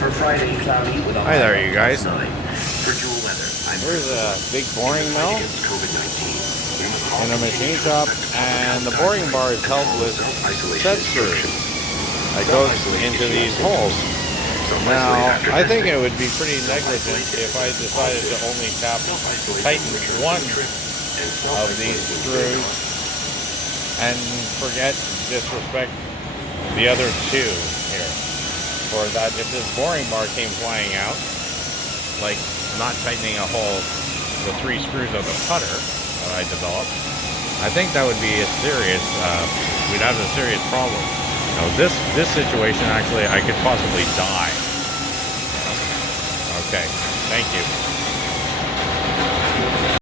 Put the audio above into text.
For Friday, cloudy with a Hi there, you guys. 9. For dual weather, Here's a big boring mill against COVID-19. in a machine shop, and the boring bar is held with set screws that goes into these holes. Now, I think it would be pretty negligent if I decided to only tighten one of these screws and forget, disrespect the other two here. For that, if this boring bar came flying out, like not tightening a hole, the 3 screws of the putter that I developed, I think that would be a serious, we'd have a serious problem. Now this situation, actually, I could possibly die. Okay, thank you.